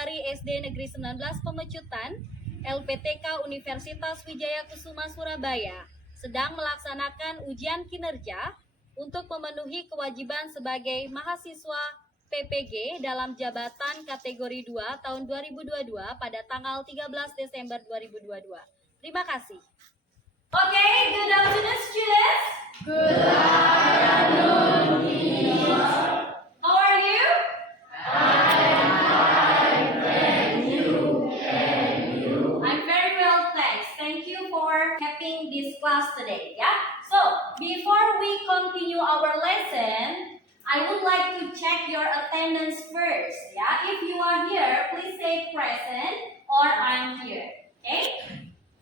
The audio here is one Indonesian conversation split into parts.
dari SD Negeri 19 Pemecutan, LPTK Universitas Wijaya Kusuma Surabaya sedang melaksanakan ujian kinerja untuk memenuhi kewajiban sebagai mahasiswa PPG dalam jabatan kategori 2 tahun 2022 pada tanggal 13 Desember 2022. Terima kasih. Okay, good afternoon students. Good afternoon, teacher. How are you? I'm very well, thanks. Thank you for having this class today. Yeah. So before we continue our lesson, I would like to check your attendance first. Yeah. If you are here, please say present or I'm here. Okay.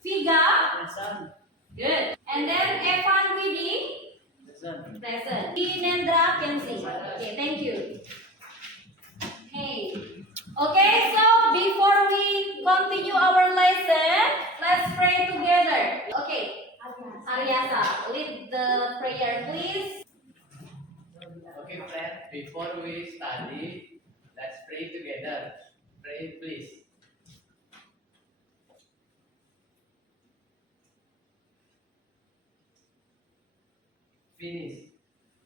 Figa. Present. Good. And then Evan Widi. Present. Present. Dinendra Kensi. Okay. Thank you. Hey. Okay, so before we continue our lesson, let's pray together. Okay, Aryasa, lead the prayer, please. Okay, friend. Before we study, let's pray together. Pray, please. Finish.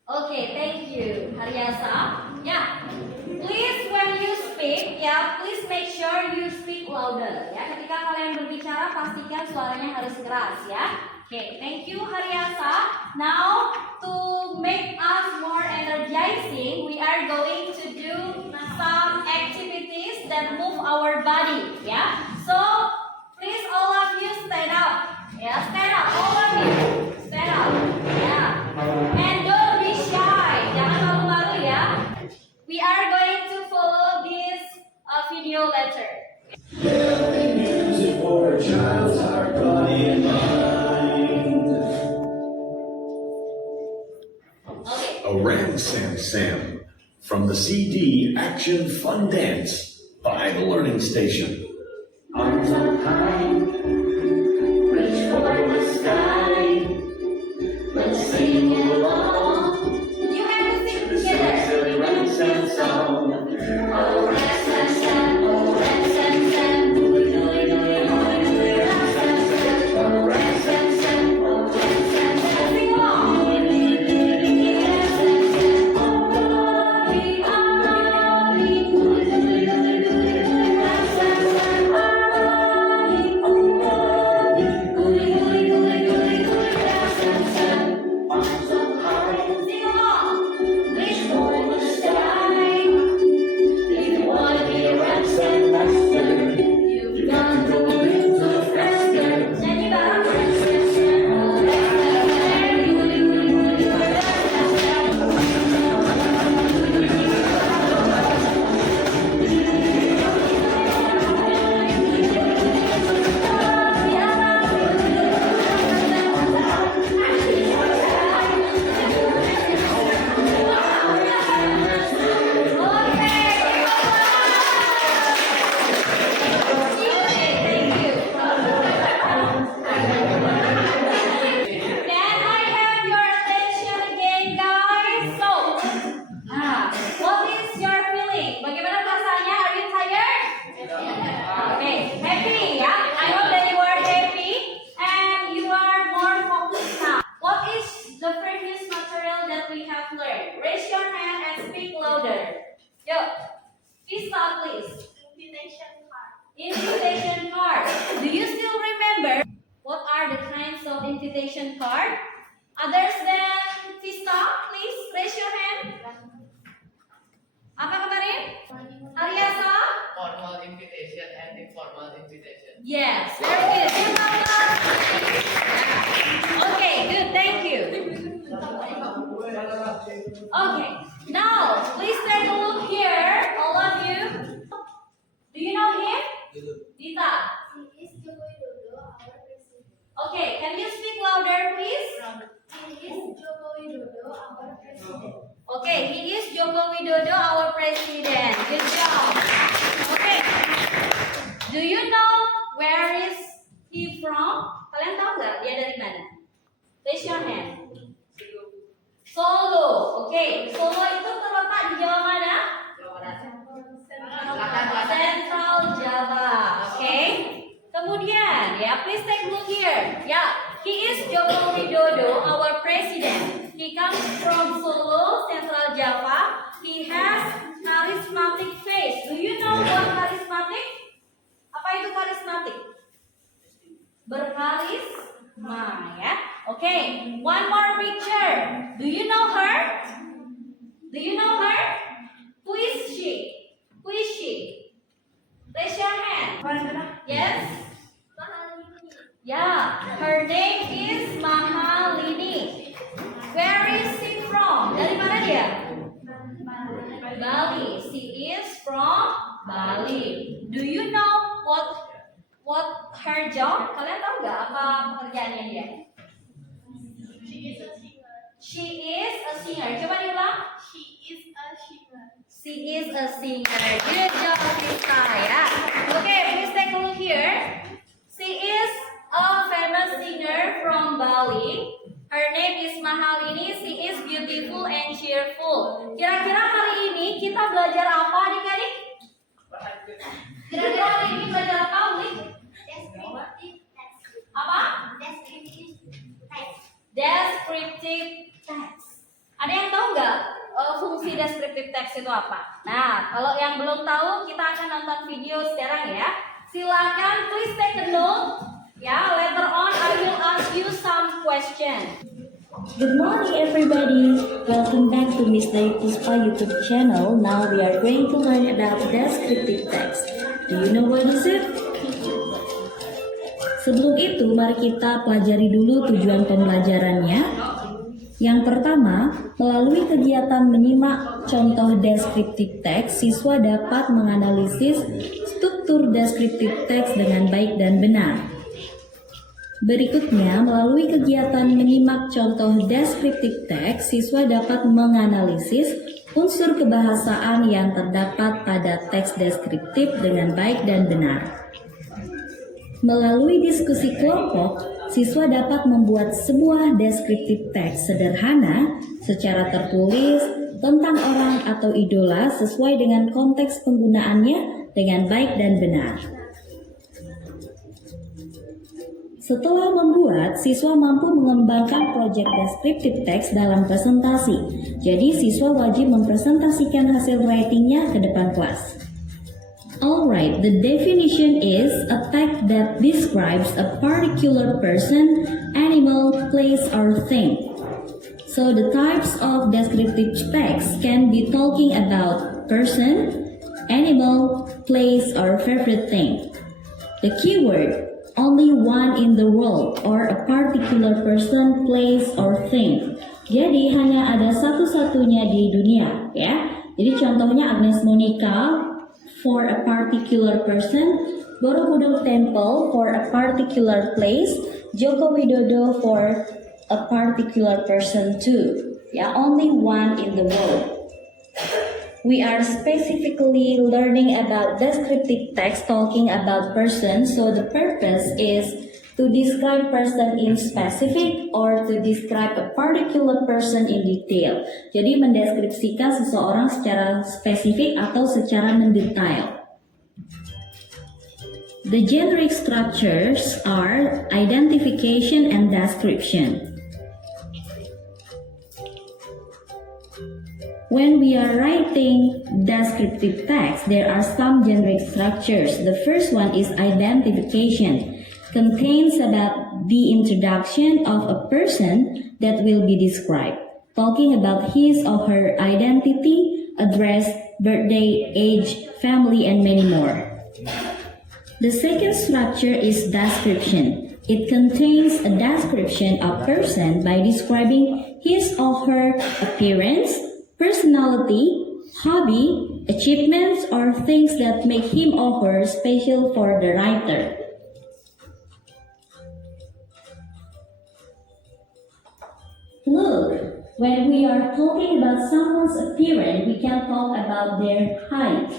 Okay, thank you, Aryasa. Yeah, please when you speak, yeah, please make sure you speak louder. Ya, ketika kalian berbicara pastikan suaranya harus keras, ya. Okay, thank you, Aryasa. Now to make us more energizing, we are going to do some activities that move our body. Yeah, so please all of you stand up. Yeah, stand up, all of you, stand up. Yeah, and don't be shy. Jangan malu-malu ya. We are going to follow this video later. Healthy music for a child's heart, body, and mind. Okay. A Ram Sam Sam from the CD Action Fun Dance by the Learning Station. Arms up high, reach for the sky. Let's sing along. You have to sing together. Silly Ram Sam song. Oh, Ram Sam Sam, oh, Ram Sam Sam. Oh, Ram Sam Sam, oh, Ram Sam Sam. Sing along. Sing along. Reach for the sky. If you wanna be a Ram Sam master, you got to go a little faster. Nyanyi bareng. Can I have your attention again, guys? So, what is your feeling? Bagaimana perasaannya? Are you tired? Okay, happy, ya? I hope that you are happy and you are more focused now. What is the previous material that we have learned? Raise your hand and speak louder. Yo, Vista, please. Invitation card. Do you still remember what are the kinds of invitation card? Others than Vista, please raise your hand. Apa kemarin? Aryasa? Formal invitation and informal invitation. Yes, very good. Okay, good. Thank you. Okay, now please take a look here, all of you. Do you know him? Dita. Okay, can you speak louder, please? Okay, he is Joko Widodo, our president. Good job. Okay. Do you know where is he from? Kalian tahu nggak dia dari mana? Raise your hand. Solo. Oke, Solo itu terletak di Jawa mana? Selatan. Central Okay, one more picture. Do you know her? Do you know her? Who is she? Who is she? Raise your hand. Yes? Yeah, her name is Mahalini. Where is she from? Dari mana dia? Bali. She is from Bali. Do you know what her job? Kalian tahu nggak apa pekerjaannya dia? She is a singer. She is a singer. Coba diulang. She is a singer. She is a singer. Good job, Krista. Ya. Okay, please take a look here. She is a famous singer from Bali. Her name is Mahalini. She is beautiful and cheerful. Kira-kira hari ini kita belajar apa, adik-adik? Kira-kira hari ini belajar apa, Uli? Descriptive text. Apa? Descriptive text. Descriptive text. Ada yang tahu nggak fungsi descriptive text itu apa? Nah, kalau yang belum tahu, kita akan nonton video sekarang ya. Silakan, please take a note. Ya, later on I will ask you some question. Good morning everybody, welcome back to Miss Dayu Puspa YouTube channel. Now we are going to learn about descriptive text. Do you know what is it? Sebelum itu, mari kita pelajari dulu tujuan pembelajarannya. Yang pertama, melalui kegiatan menyimak contoh descriptive text, siswa dapat menganalisis struktur descriptive text dengan baik dan benar. Berikutnya, melalui kegiatan menyimak contoh descriptive text, siswa dapat menganalisis unsur kebahasaan yang terdapat pada teks deskriptif dengan baik dan benar. Melalui diskusi kelompok, siswa dapat membuat sebuah deskriptif teks sederhana secara tertulis tentang orang atau idola sesuai dengan konteks penggunaannya dengan baik dan benar. Setelah membuat, siswa mampu mengembangkan proyek descriptive text dalam presentasi. Jadi, siswa wajib mempresentasikan hasil writingnya ke depan kelas. Alright, the definition is a text that describes a particular person, animal, place, or thing. So, the types of descriptive text can be talking about person, animal, place, or favorite thing. The keyword only one in the world or a particular person, place, or thing. Jadi hanya ada satu-satunya di dunia, ya. Jadi contohnya Agnes Monica for a particular person, Borobudur Temple for a particular place, Joko Widodo for a particular person too. Ya, only one in the world. We are specifically learning about descriptive text talking about person, so the purpose is to describe person in specific or to describe a particular person in detail. Jadi mendeskripsikan seseorang secara spesifik atau secara mendetail. The generic structures are identification and description. When we are writing descriptive text, there are some generic structures. The first one is identification. Contains about the introduction of a person that will be described, talking about his or her identity, address, birthday, age, family, and many more. The second structure is description. It contains a description of person by describing his or her appearance, personality, hobby, achievements, or things that make him or her special for the writer. Look, when we are talking about someone's appearance, we can talk about their height.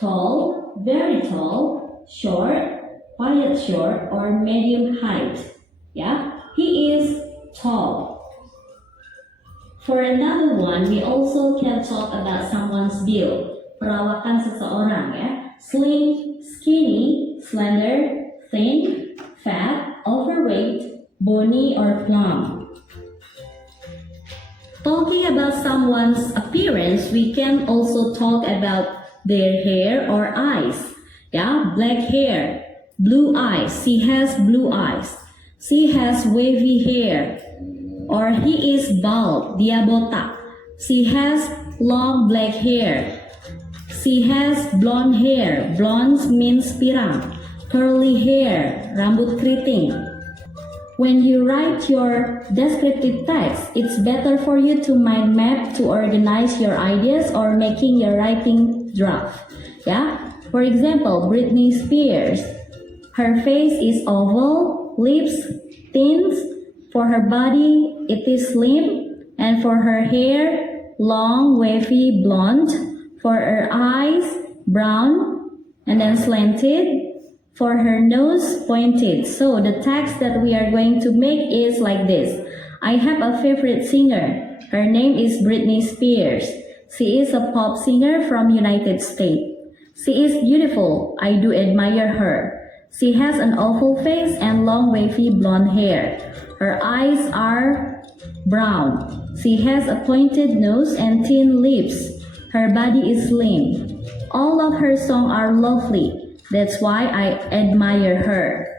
Tall, very tall, short, quiet short, or medium height. Yeah, he is tall. For another one, we also can talk about someone's build, perawakan seseorang ya, slim, skinny, slender, thin, fat, overweight, bony, or plump. Talking about someone's appearance, we can also talk about their hair or eyes. Yeah, black hair, blue eyes, she has blue eyes. She has wavy hair. Or he is bald, dia botak. She has long black hair. She has blonde hair. Blonde means pirang. Curly hair, rambut keriting. When you write your descriptive text, it's better for you to mind map to organize your ideas or making your writing draft. Yeah? For example, Britney Spears. Her face is oval, lips thin. For her body, it is slim. And for her hair, long, wavy, blonde. For her eyes, brown, and then slanted. For her nose, pointed. So the text that we are going to make is like this. I have a favorite singer. Her name is Britney Spears. She is a pop singer from United States. She is beautiful. I do admire her. She has an oval face and long wavy blonde hair. Her eyes are brown. She has a pointed nose and thin lips. Her body is slim. All of her songs are lovely. That's why I admire her.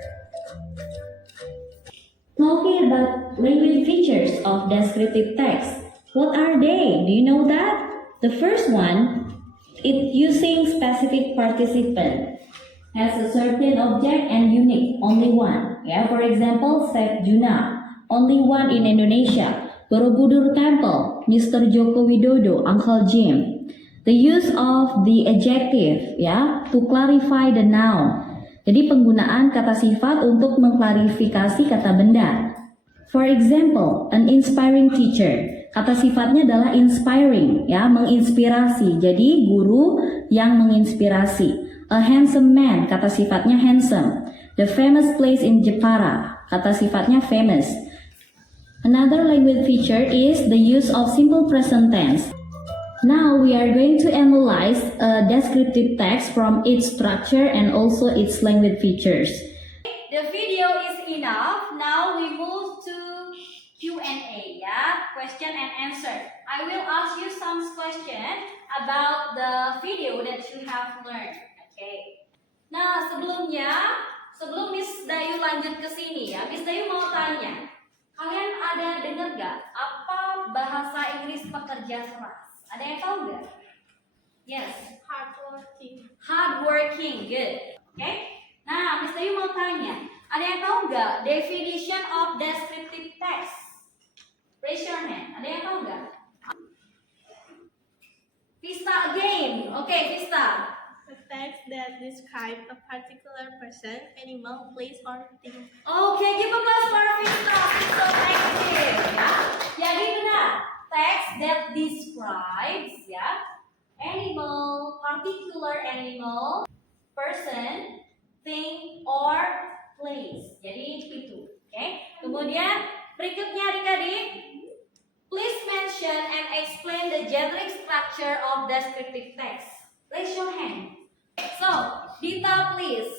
Talking about language features of descriptive text. What are they? Do you know that? The first one, it using specific participant. Has a certain object and unique, only one. Yeah, for example, Chef Juna, only one in Indonesia. Borobudur Temple, Mr. Joko Widodo, Uncle Jim. The use of the adjective, ya, to clarify the noun. Jadi penggunaan kata sifat untuk mengklarifikasi kata benda. For example, an inspiring teacher. Kata sifatnya adalah inspiring, ya, menginspirasi. Jadi guru yang menginspirasi. A handsome man, kata sifatnya handsome. The famous place in Jepara, kata sifatnya famous. Another language feature is the use of simple present tense. Now we are going to analyze a descriptive text from its structure and also its language features. The video is enough. Now we move to Q&A, ya, question and answer. I will ask you some question about the video that you have learned. Okay. Nah, sebelum Miss Dayu lanjut ke sini ya, Miss Dayu mau tanya, kalian ada dengar gak apa bahasa Inggris pekerja keras? Ada yang tahu nggak? Yes. Hardworking. Hardworking, good. Okay. Nah, Miss Dayu mau tanya, ada yang tahu nggak definition of descriptive text? Raise your hand. Ada yang tahu nggak? Vista again. Okay, Vista. A text that describes a particular person, animal, place, or thing. Okay, give applause for Vista. So active, ya. Jadi benar. Text that describes, ya, animal, particular animal, person, thing, or place. Jadi itu, oke. Kemudian berikutnya adik-adik, please mention and explain the generic structure of descriptive text. Raise your hand. So, Dita, please.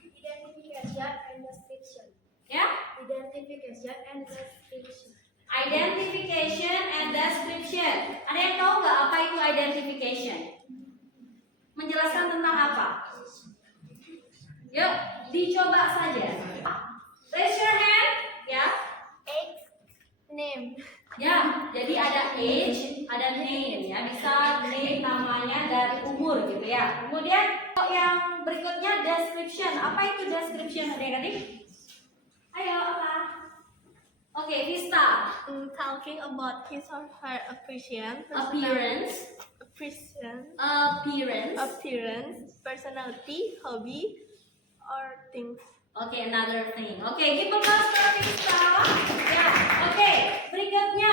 Identification and description. Ya, Identification and description. identification and description. Ada yang tahu nggak apa itu identification? Menjelaskan tentang apa? Yuk, dicoba saja. Raise your hand, ya. Age, name. Ya, jadi ada age, ada name, ya. Bisa name namanya dan umur gitu ya. Kemudian yang berikutnya description. Apa itu description, adik-adik? Ayo, apa? Oke, Vista. Talking about his or her appearance, personality, hobby, or things. Oke, another thing. Oke, give applause for Vista. Ya, oke. Berikutnya,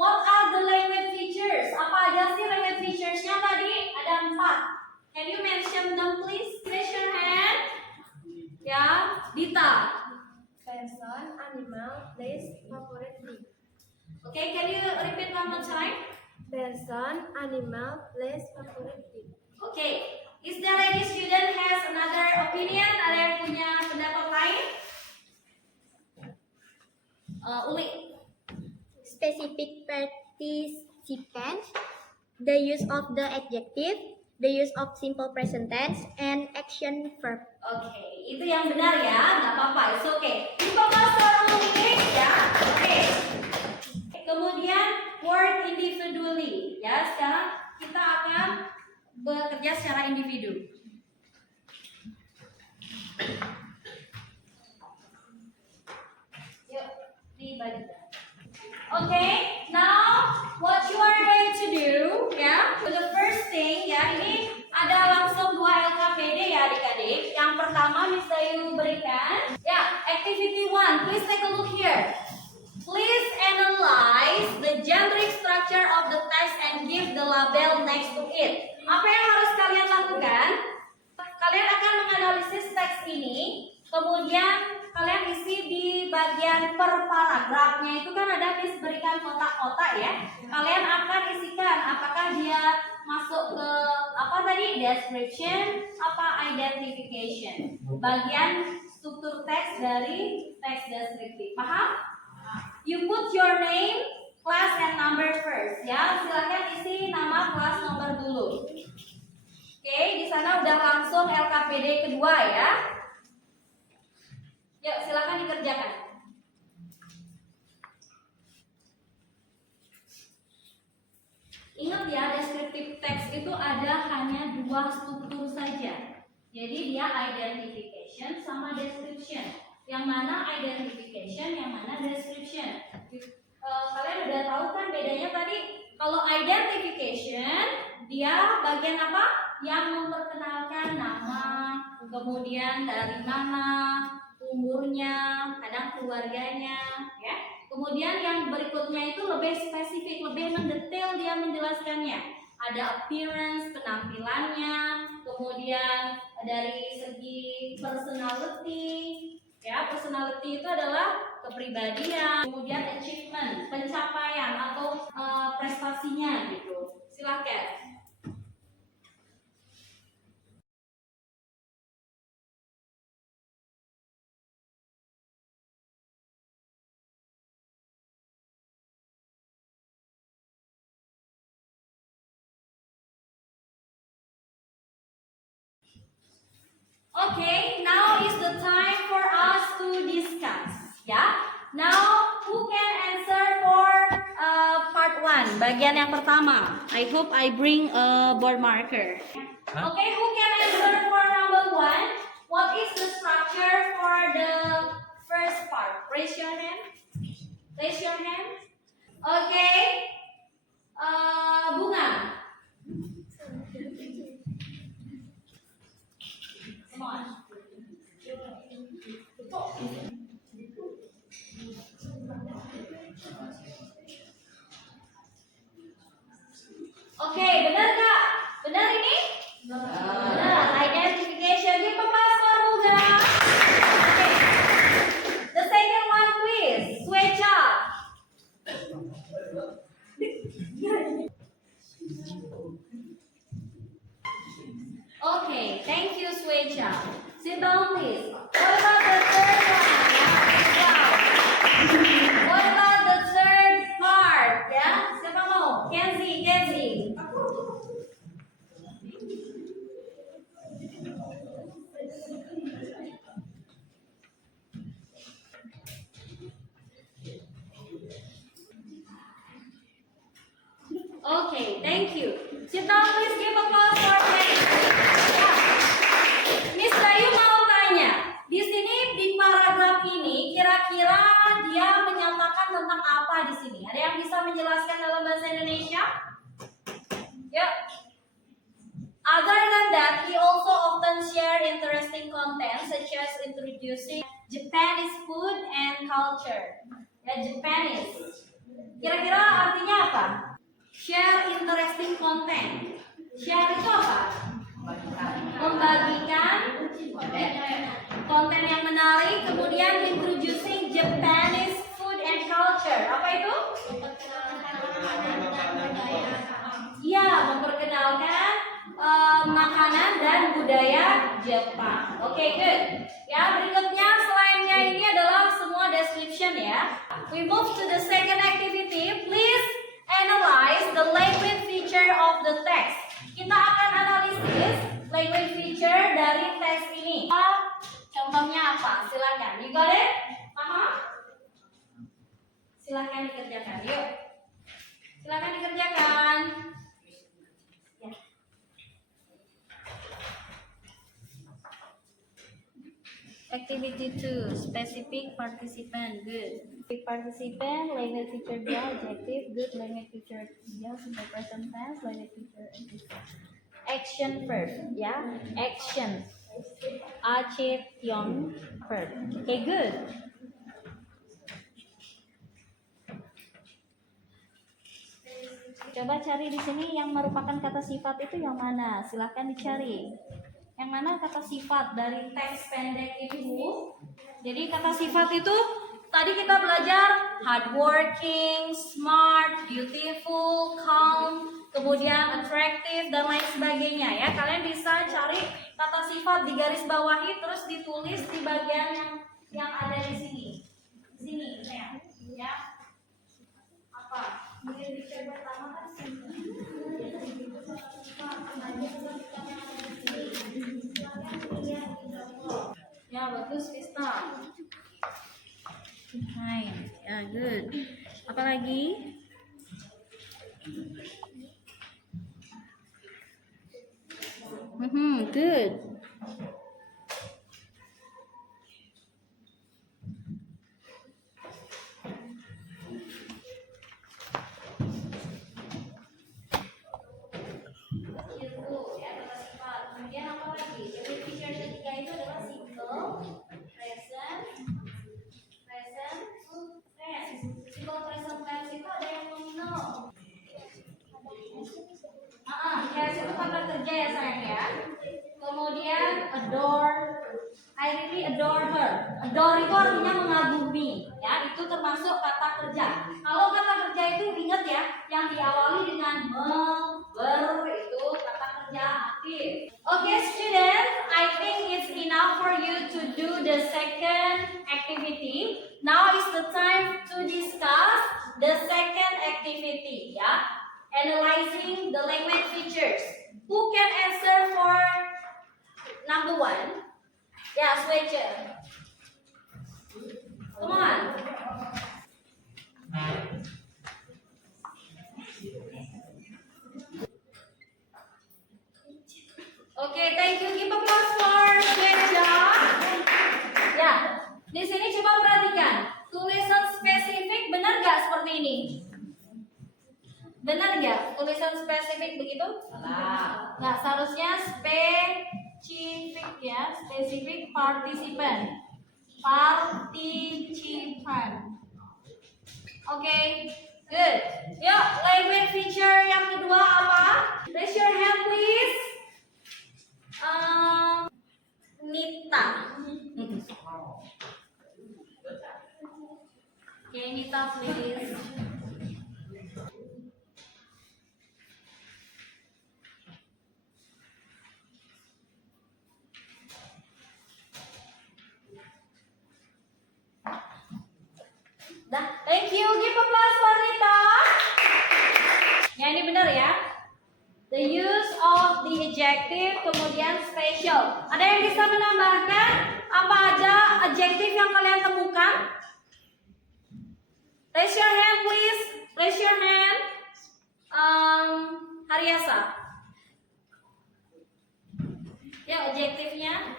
what are the language features? Apa aja sih language features-nya tadi? Ada 4. Can you mention them please? Raise your hand. Ya, Dita. Person, animal, place, favorite thing. Okay, can you repeat one more time? Person, animal, place, favorite thing. Okay. Is there any student has another opinion? Ada yang punya pendapat lain? Uli. Specific participant, the use of the adjective, the use of simple present tense, and action verb. Oke, itu yang benar ya, nggak apa-apa, it's okay. You focus on English ya, oke. Kemudian word individually ya. Sekarang kita akan bekerja secara individu. Yuk, dibagikan. Oke, now what you are going to do ya, the first thing ya, ini ada langsung 2 LKPD ya adik-adik. Yang pertama bisa you berikan ya, activity 1, please take a look here. Please analyze the generic structure of the text and give the label next to it. Apa yang harus kalian lakukan? Kalian akan menganalisis teks ini, kemudian kalian isi di bagian per paragrafnya itu kan ada berikan kotak-kotak ya. Kalian akan isikan apakah dia masuk ke apa tadi, description, apa identification. Bagian struktur teks dari teks deskriptif. Paham? You put your name, class, and number first ya. Silakan isi nama, kelas, nomor dulu. Oke, di sana udah langsung LKPD kedua ya. Yuk, silakan dikerjakan. Ingat ya, deskriptif teks itu ada hanya 2 struktur saja. Jadi dia identification sama description. Yang mana identification, yang mana description. Kalian udah tahu kan bedanya tadi? Kalau identification, dia bagian apa? Yang memperkenalkan nama, kemudian dari mana, umurnya, kadang keluarganya, ya. Kemudian yang berikutnya itu lebih spesifik, lebih mendetail dia menjelaskannya. Ada appearance, penampilannya, kemudian dari segi personality. Ya, personality itu adalah kepribadian, kemudian achievement, pencapaian atau prestasinya gitu. Silakan. Okay, now is the time for us to discuss. Ya, now who can answer for part 1, bagian yang pertama? I hope I bring a board marker. Okay, who can answer for number 1? What is the structure for the first part? Raise your hand. Raise your hand. Okay, Bunga. Come on. Oke, benar nggak? Benar ini? Benar. Identification. Give a pass for Bunga. Oke. The second one, please. Swecha. Okay, thank you, Swecha. Sit down, please. What about the third one? Yeah, what about the third part? Ya, siapa mau? Kenzie. Okay, thank you. Sit down, please. Give applause for Kenzie. Miss Bayu mau tanya, di sini di paragraf ini kira-kira dia menyatakan tentang apa di sini? Ada yang bisa menjelaskan dalam bahasa Indonesia? Yuk. Other than that, he also often share interesting content such as introducing Japanese food and culture. Ya, Japanese. Kira-kira artinya apa? Share interesting content. Share itu apa? Membagikan konten yang menarik, kemudian introducing Japanese food and culture. Apa itu? Iya, memperkenalkan makanan dan budaya Jepang. Oke, good. Ya, berikutnya selainnya ini adalah semua description ya. We move to the second activity. Please analyze the language feature of the text. Kita akan analisis language feature dari teks ini. Contohnya apa? Silakan. You got it? Paham? Silakan dikerjakan. Yuk. Silakan dikerjakan. Ya. Activity 2, specific participant, good. Specific participant, language feature dia, adjective, good. Language feature dia, simple present tense, language feature adjective. Action verb, ya, action. Action verb. Okay, good. Coba cari di sini yang merupakan kata sifat itu yang mana? Silahkan dicari. Yang mana kata sifat dari teks pendek itu? Jadi kata sifat itu tadi kita belajar hardworking, smart, beautiful, calm, kemudian attractive dan lain sebagainya ya. Kalian bisa cari kata sifat di garis bawahi terus ditulis di bagian yang ada di sini. Di sini ya. Apa? Mungkin dicoba pertama kan ya, bagus Vista. Behind. Ya, good. Apa lagi? Good. Kemudian apa lagi? Jadi feature ketiga itu adalah simple, present, tense. Simple present tense itu ada yang nominal. Yes, itu kata kerja ya sayang ya. Kemudian adore, I really adore her. Adore itu artinya mengagumi, ya. Itu termasuk kata kerja. Kalau kata kerja itu ingat ya, yang diawali dengan ber itu kata kerja aktif. Okay, students, I think it's enough for you to do the second activity. Now is the time to discuss the second activity, ya. Analyzing the language features. Who can answer for number 1? Yeah, switcher. Come on. Okay, thank you. Give applause for switcher. Ya, di sini coba perhatikan. Tulisan spesifik benar nggak seperti ini? Benar nggak? Tulisan spesifik begitu? Salah. Nggak, seharusnya spesifik ya, spesifik participant. Participant. Oke, good. Yuk, language feature yang kedua apa? Raise your hand please. Nita. Oke, Nita please. Dah, thank you. Give applause for Nita. Ya, ini benar ya. The use of the adjective kemudian special. Ada yang bisa menambahkan apa aja adjektif yang kalian temukan? Raise your hand please. Raise your hand. Haryasa. Ya, adjektifnya.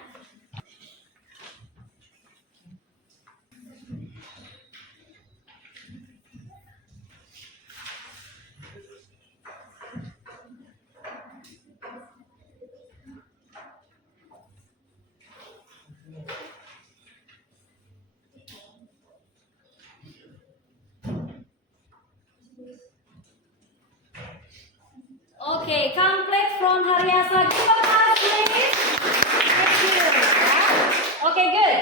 Okay, complete from Haryasa. Give a clap, please. Thank you. Okay, good.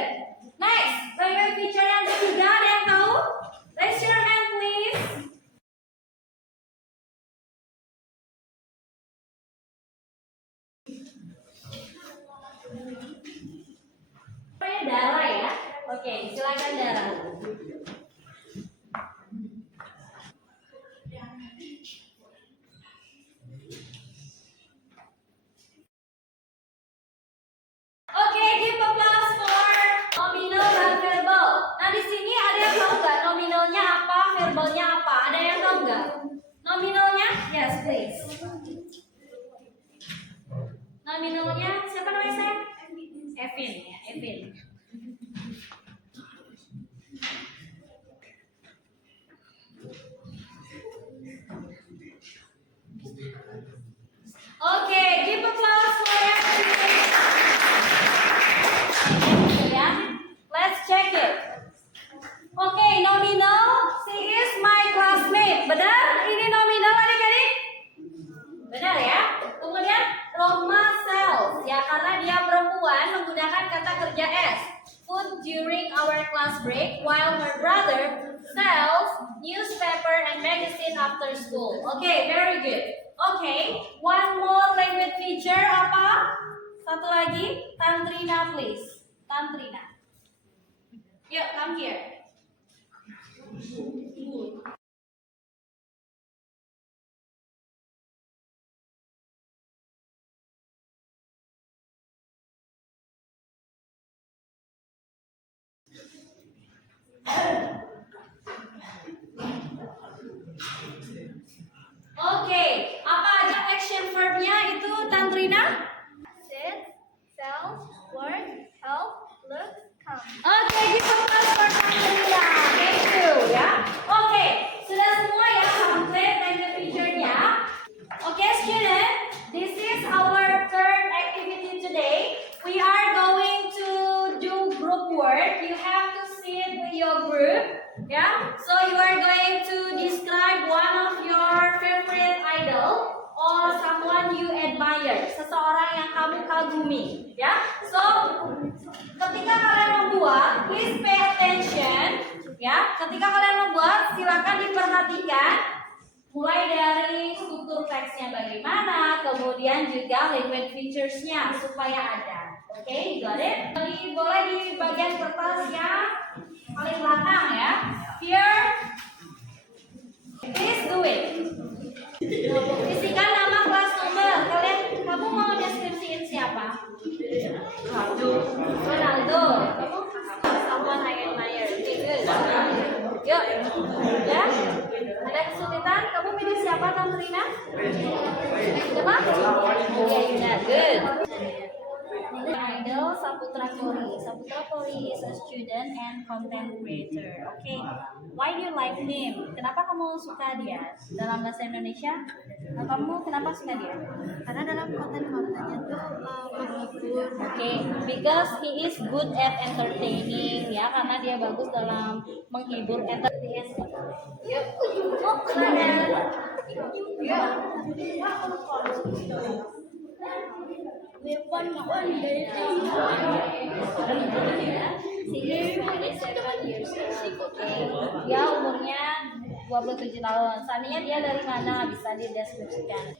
Next, language feature yang ketiga, ada yang tahu? Raise your hand, please. Darah ya. Oke, silakan Darah. Nominalnya siapa namanya saya? Evin ya, Evin. Okay, give applause for Evin. Ya, let's check it. Okay, nominal, she is my classmate. Benar? Ini nominal adik-adik? Benar ya? Kemudian Roma sells, ya karena dia perempuan menggunakan kata kerja S. Food during our class break, while her brother sells newspaper and magazine after school. Okay, very good. Okay, one more language feature apa? Satu lagi, Tantrina please. Tantrina. Yuk, come here. Oke, apa aja action verbnya itu Tantrina? Sit, sell, work, help, look, come. Oke, give applause for Tantrina. Thank you ya. Oke, sudah semua ya sampai language feature-nya. Oke, student, this is our third activity today. We are going to do group work. You have to sit with your group. Yeah, so you are going to describe one of your favorite idol or someone you admire, seseorang yang kamu kagumi. Ya, so ketika kalian membuat, please pay attention. Ya, ketika kalian membuat, silakan diperhatikan. Mulai dari struktur teksnya bagaimana, kemudian juga language features-nya supaya ada. Oke, got it? Jadi boleh di bagian kertas yang paling belakang ya. Here, please do it. Isikan nama, kelas, nomor. Kamu mau deskripsiin siapa? Ronaldo. Kamu someone I admire. Okay, good. Yuk, ya. Ada kesulitan? Kamu milih siapa, Tantrina? Siapa? Ya, Yuna. Good. Idol Saputra Puri. Saputra Puri is a student and content creator. Okay, why do you like him? Kenapa kamu suka dia? Dalam bahasa Indonesia, kamu kenapa suka dia? Karena dalam konten-kontennya tuh menghibur. Okay, because he is good at entertaining, ya karena dia bagus dalam menghibur entertain. Yuk, oh keren. Yuk. Dia umurnya 27 tahun. Seandainya dia dari mana bisa dideskripsikan?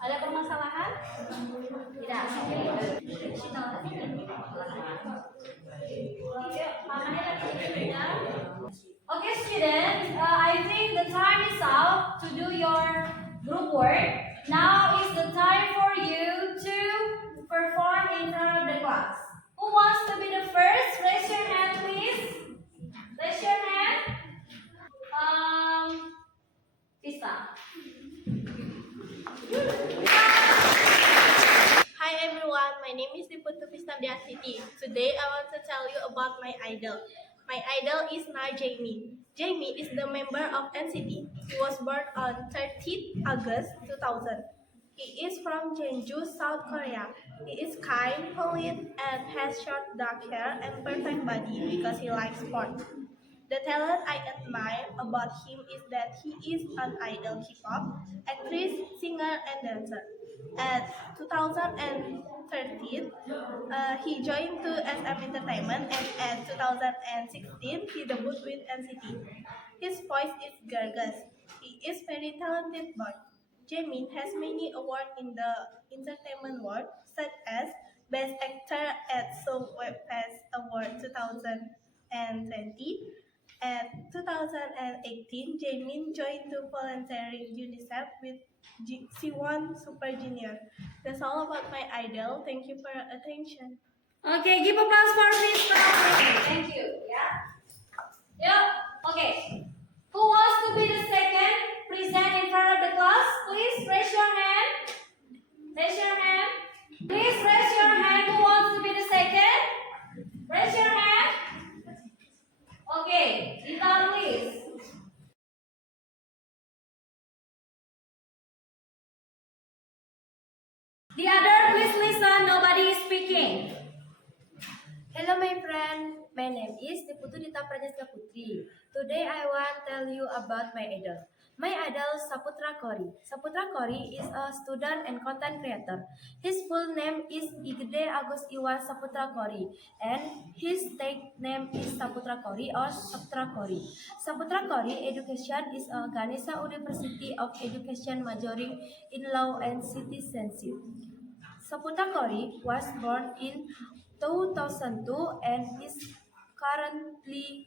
Ada permasalahan? Tidak. Okay, students, I think the time is up to do your group work. Now is the time for you to perform in front of the class. Who wants to be the first? Raise your hand, please. Raise your hand. Pista. Hi everyone, my name is Diputu Pisnamdiasiti. Today I want to tell you about my idol. My idol is Na Jamie. Jamie is the member of NCT. He was born on 30th August 2000. He is from Jeonju, South Korea. He is kind, polite, and has short dark hair and perfect body because he likes sport. The talent I admire about him is that he is an idol K-pop, actress, singer, and dancer. At 2013, he joined to SM Entertainment, and at 2016, he debuted with NCT. His voice is gorgeous. He is very talented boy. Jamin has many awards in the entertainment world, such as Best Actor at Seoul Web Fest Award 2020, At 2018, Jamin joined to volunteering UNICEF with C1 Super Junior. That's all about my idol. Thank you for your attention. Okay, give applause for Miss Brown. Thank you. Yeah. Yeah. Okay. Who wants to be the second present in front of the class? Please raise your hand. Raise your hand. Please raise your hand. Who wants to be the second? Raise your hand. Okay. Dita, please. The other, please listen. Nobody is speaking. Hello my friend, my name is Diputu Dita Prajaska Putri. Today I want to tell you about my idol. My idol Saputra Kori. Saputra Kori is a student and content creator. His full name is Igede Agus Iwan Saputra Kori and his stage name is Saputra Kori or Saputra Kori. Saputra Kori education is a Ganesha University of Education majoring in law and citizenship. Saputra Kori was born in 2002 and is currently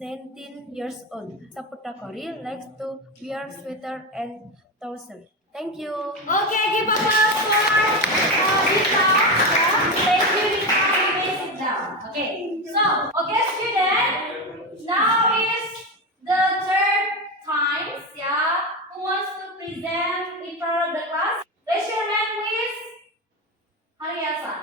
19 years old. Saputra Kori likes to wear sweater and trousers. Thank you. Okay, give applause for Dita. Thank you, Dita. You may sit down. Okay. So, okay, student. Now is the third time. Yeah. Who wants to present in front of the class? Raise your hand, please. Haryasa.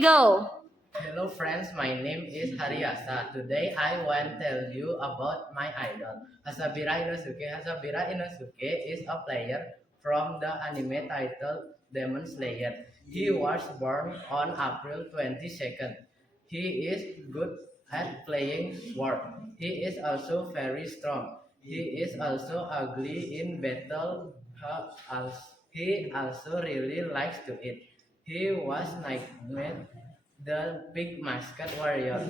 Go. Hello friends, my name is Haryasa. Today I want to tell you about my idol. Hasabira Inosuke. Hasabira Inosuke is a player from the anime titled Demon Slayer. He was born on April 22nd. He is good at playing sport. He is also very strong. He is also ugly in battle. He also really likes to eat. He was nicknamed the Big Mascot Warrior.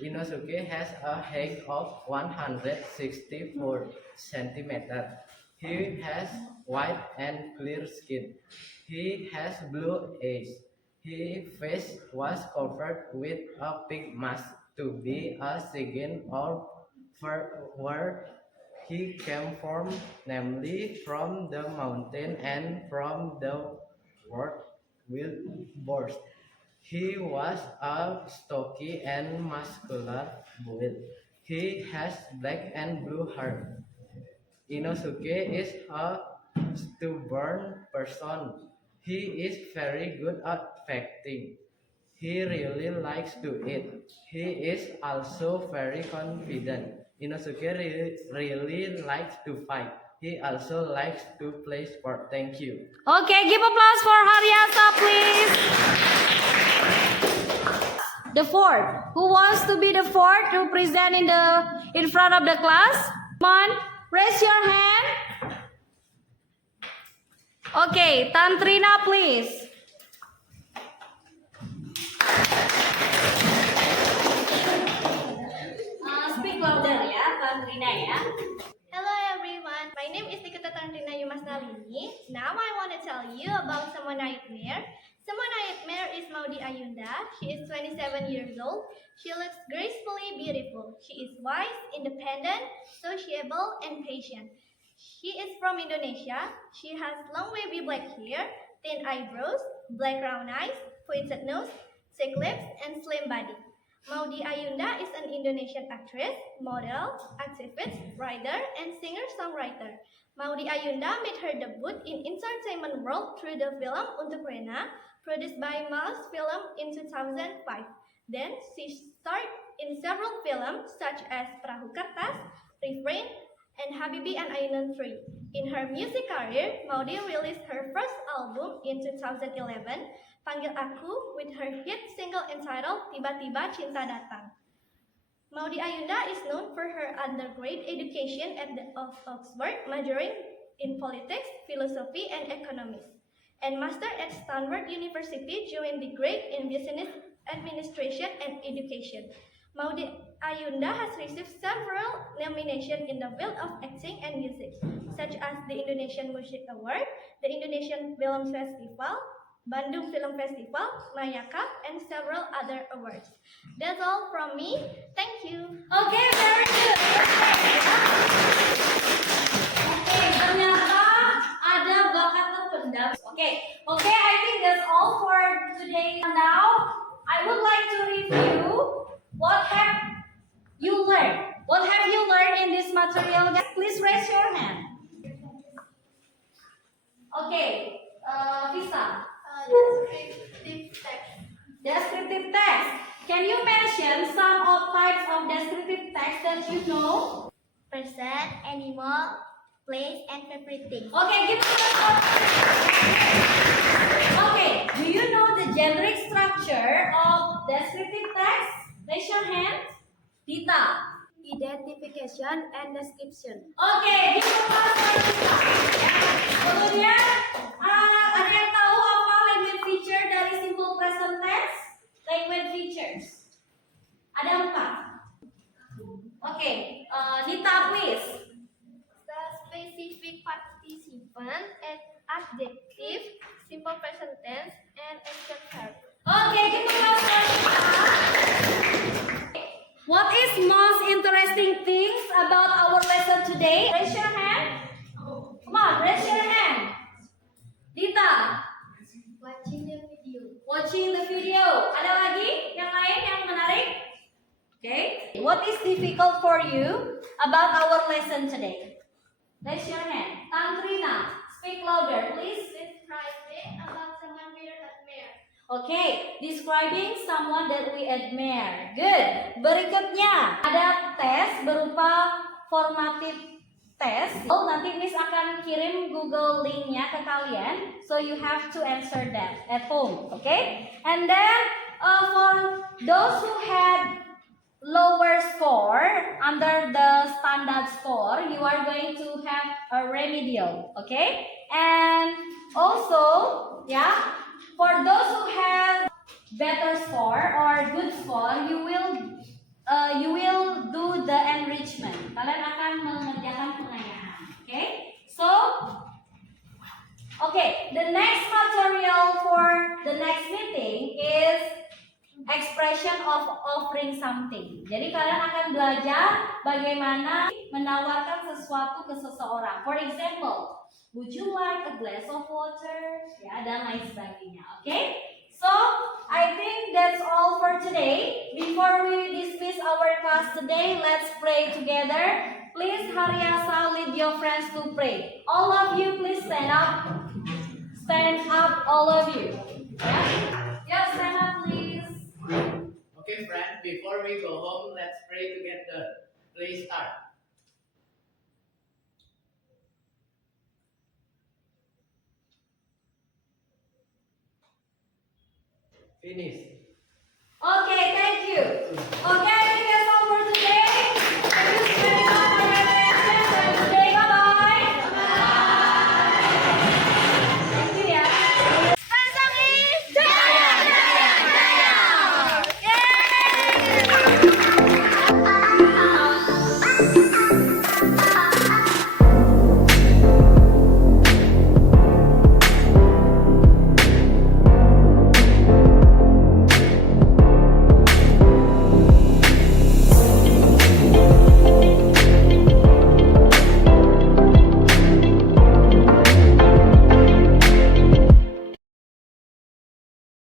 Inosuke has a height of 164 centimeters. He has white and clear skin. He has blue eyes. His face was covered with a big mask to be a sign of where he came from, namely from the mountain and from the wild boars. He was a stocky and muscular build. He has black and blue hair. Inosuke is a stubborn person. He is very good at fighting. He really likes to eat. He is also very confident. Inosuke really likes to fight. He also likes to play sport. Thank you. Okay, give applause for Haryasa, please. The fourth. Who wants to be the fourth to present in front of the class? Come on, raise your hand. Okay, Tantrina, please. Speak louder ya, Tantrina ya. Hello everyone, my name is Nikita Tantrina Yumasnalini. Now I want to tell you about Semua Nightmare. Semua Nightmare is Maudi Ayunda. She is 27 years old. She looks gracefully beautiful. She is wise, independent, sociable, and patient. She is from Indonesia. She has long wavy black hair, thin eyebrows, black round eyes, pointed nose, thick lips, and slim body. Maudi Ayunda is an Indonesian actress, model, activist, writer, and singer-songwriter. Maudi Ayunda made her debut in entertainment world through the film Untuk Rena, produced by Mals Film in 2005. Then she starred in several films such as Perahu Kertas, Refrain, and Habibi and Ainun 3. In her music career, Maudi released her first album in 2011, Panggil Aku, with her hit single entitled Tiba-Tiba Cinta Datang. Maudi Ayunda is known for her undergrad education at Oxford, majoring in politics, philosophy, and economics, and master at Stanford University doing degree in business administration and education. Maudi Ayunda has received several nominations in the field of acting and music, such as the Indonesian Music Award, the Indonesian Film Festival, Bandung Film Festival, Nayaka, and several other awards. That's all from me. Thank you. Okay, very good. Okay, ternyata ada bakat terpendam. Okay, I think that's all for today. Now, I would like to review what have you learned. What have you learned in this material? Please raise your hand. Okay, Visa. Descriptive text. Descriptive text. Can you mention some of types of descriptive text that you know? Person, animal, place, and favorite thing. Okay, give me a Okay, do you know the generic structure of descriptive text? Raise your hand. Dita. Identification and description. Okay, give me a Dita. Kemudian, ada yang tahu apa language feature dari simple present tense? Language features. Ada 4. Okay, Dita please. The specific participant, adjective, simple present tense, and action verb. Okay, give me a What is most interesting things about our lesson today? Raise your hand. Come on, raise your hand. Dita, Watching the video. watching the video. Ada lagi yang lain yang menarik? Okay. What is difficult for you about our lesson today? Raise your hand. Tantrina, speak louder, please. Describing about someone we admire. Okay, describing someone that we admire. Good. Berikutnya ada tes berupa formative test. Nanti Miss akan kirim Google linknya ke kalian, so you have to answer that at home. Okay? And then for those who had lower score under the standard score, you are going to have a remedial. Okay? And also, yeah. For those who have better score or good score, you will do the enrichment. Kalian akan mengerjakan pengayaan. Okay? So, okay, the next material for the next meeting is expression of offering something. Jadi kalian akan belajar bagaimana menawarkan sesuatu ke seseorang. For example, would you like a glass of water? Ya, dan lain sebagainya. Okay? So, I think that's all for today. Before we dismiss our class today, let's pray together. Please, Haryasa, lead your friends to pray. All of you, please stand up. Stand up, all of you. Yeah, stand up, please. Okay, friends, before we go home, let's pray together. Please start. Finish. Okay, thank you. Okay.